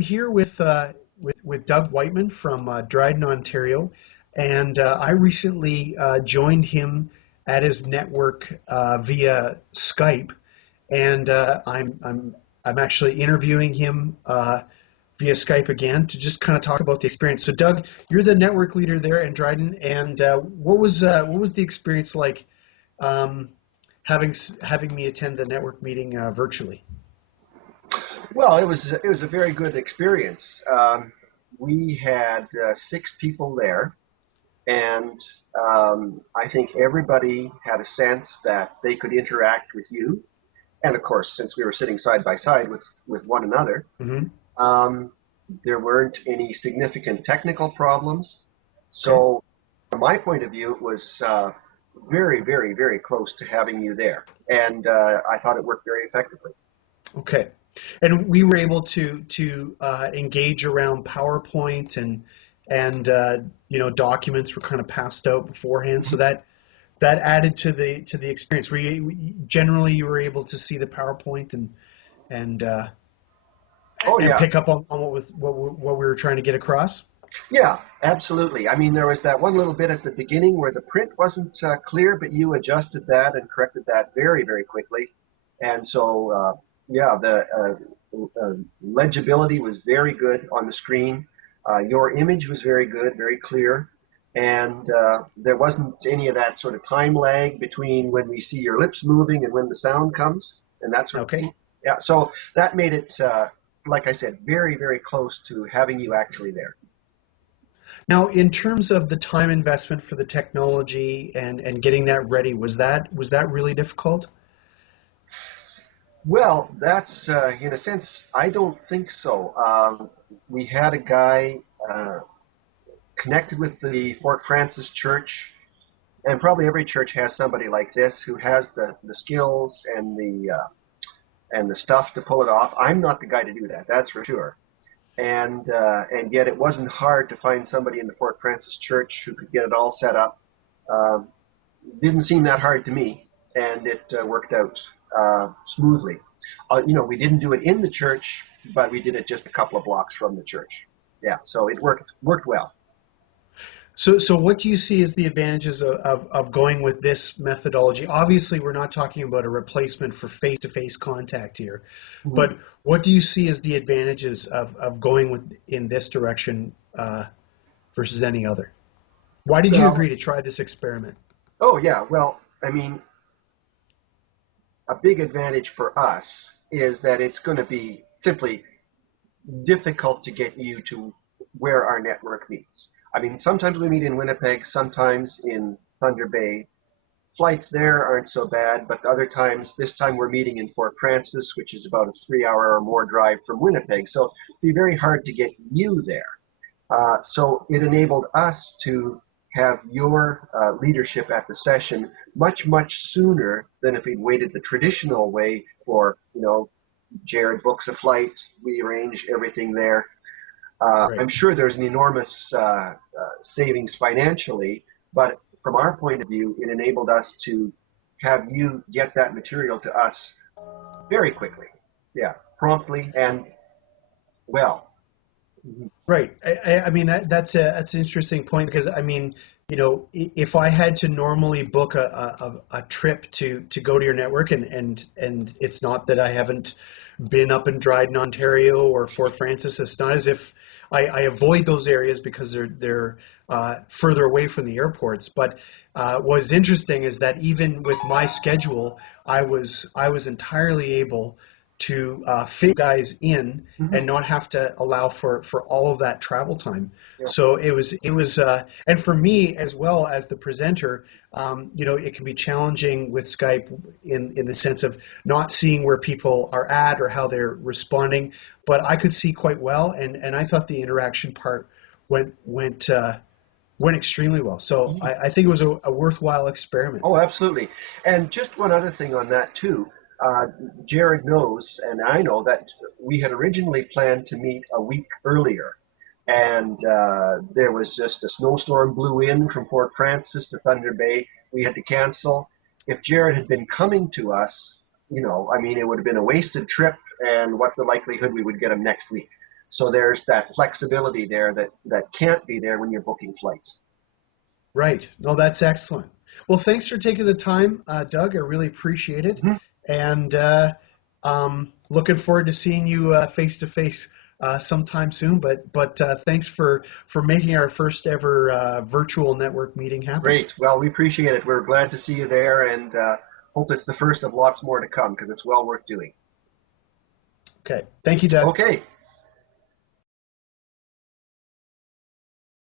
I'm here with Doug Wightman from Dryden, Ontario, and I recently joined him at his network via Skype, and I'm actually interviewing him via Skype again to just kind of talk about the experience. So, Doug, you're the network leader there in Dryden, and what was the experience like um, having me attend the network meeting virtually? Well, it was a very good experience. We had six people there, and I think everybody had a sense that they could interact with you. And of course, since we were sitting side by side with one another, Hmm. um, there weren't any significant technical problems. Okay. So, from my point of view, it was very, very, very close to having you there, and I thought it worked very effectively. Okay. And we were able to engage around PowerPoint and documents were kind of passed out beforehand, so that added to the experience. Generally you were able to see the PowerPoint and uh, Oh and yeah, pick up on what we were trying to get across. yeah, absolutely. I mean, there was that one little bit at the beginning where the print wasn't clear, but you adjusted that and corrected that very, very quickly. And so, yeah, the legibility was very good on the screen. Your image was very good, very clear. And there wasn't any of that sort of time lag between when we see your lips moving and when the sound comes and that sort of Okay. thing. Yeah, so that made it, like I said, very, very close to having you actually there. Now, in terms of the time investment for the technology and getting that ready, was that really difficult? Well, that's in a sense, I don't think so. We had a guy uh, connected with the Fort Francis Church, and probably every church has somebody like this who has the skills and the stuff to pull it off. I'm not the guy to do that, that's for sure. And yet it wasn't hard to find somebody in the Fort Francis Church who could get it all set up. Um, didn't seem that hard to me, and it worked out smoothly. We didn't do it in the church, but we did it just a couple of blocks from the church. Yeah, so it worked well. So what do you see as the advantages of going with this methodology? Obviously, we're not talking about a replacement for face-to-face contact here, Mhm. but what do you see as the advantages of going with in this direction versus any other? Why did you Well, agree to try this experiment? oh yeah, well, I mean, a big advantage for us is that it's going to be simply difficult to get you to where our network meets. I mean, sometimes we meet in Winnipeg, sometimes in Thunder Bay. Flights there aren't so bad, but other times, this time we're meeting in Fort Francis, which is about a 3 hour or more drive from Winnipeg. So it'd be very hard to get you there. So it enabled us to have your leadership at the session much, much sooner than if we'd waited the traditional way for, Jared books a flight, we arrange everything there. Right. I'm sure there's an enormous savings financially, but from our point of view, it enabled us to have you get that material to us very quickly. Yeah, promptly and well. Mhm. Right. I mean that's an interesting point because I mean, if I had to normally book a trip to go to your network and it's not that I haven't been up in Dryden, Ontario or Fort Francis, it's not as if I avoid those areas because they're further away from the airports. But what's interesting is that even with my schedule, I was entirely able to fit guys in and Mhm. not have to allow for all of that travel time. Yeah. So it was, and for me as well as the presenter, it can be challenging with Skype in the sense of not seeing where people are at or how they're responding. But I could see quite well, and I thought the interaction part went went uh, went extremely well. So I think it was a worthwhile experiment. Oh, absolutely. And just one other thing on that too. Uh, Jared knows, and I know that we had originally planned to meet a week earlier, and there was just a snowstorm blew in from Fort Francis to Thunder Bay. We had to cancel. If Jared had been coming to us, I mean, it would have been a wasted trip, and what's the likelihood we would get him next week? So there's that flexibility there that can't be there when you're booking flights. Right. No, that's excellent. Well, thanks for taking the time, Doug. I really appreciate it. Mhm. And looking forward to seeing you face to face sometime soon. But thanks for making our first ever virtual network meeting happen. Great. Well, we appreciate it. We're glad to see you there, and hope it's the first of lots more to come because it's well worth doing. Okay. Thank you, Doug. Okay.